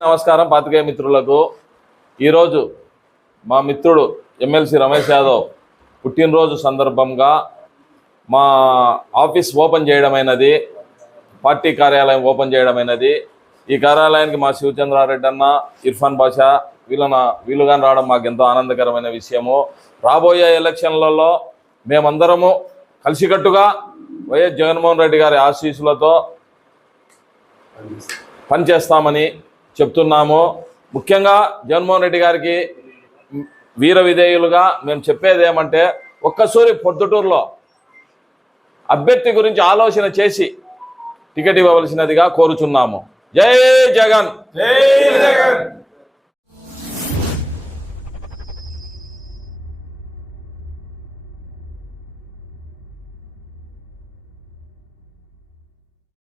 నమస్కారం పాతికేయ మిత్రులకు. ఈరోజు మా మిత్రుడు ఎమ్మెల్సీ రమేష్ యాదవ్ పుట్టినరోజు సందర్భంగా మా ఆఫీస్ ఓపెన్ చేయడమైనది పార్టీ కార్యాలయం ఓపెన్ చేయడమైనది. ఈ కార్యాలయానికి మా శివచంద్రారెడ్డి అన్న ఇర్ఫాన్ బాషా వీళ్ళన వీలుగా రావడం మాకు ఎంతో ఆనందకరమైన విషయము. రాబోయే ఎలక్షన్లలో మేమందరము కలిసికట్టుగా వైఎస్ జగన్మోహన్ రెడ్డి గారి ఆశీస్సులతో పనిచేస్తామని చెప్తున్నాము. ముఖ్యంగా జగన్మోహన్ రెడ్డి గారికి వీర విధేయులుగా మేము చెప్పేది ఏమంటే ఒక్కసూరి పొద్దుటూరులో అభ్యర్థి గురించి ఆలోచన చేసి టికెట్ ఇవ్వవలసినదిగా కోరుచున్నాము. జై జగన్! జై జగన్!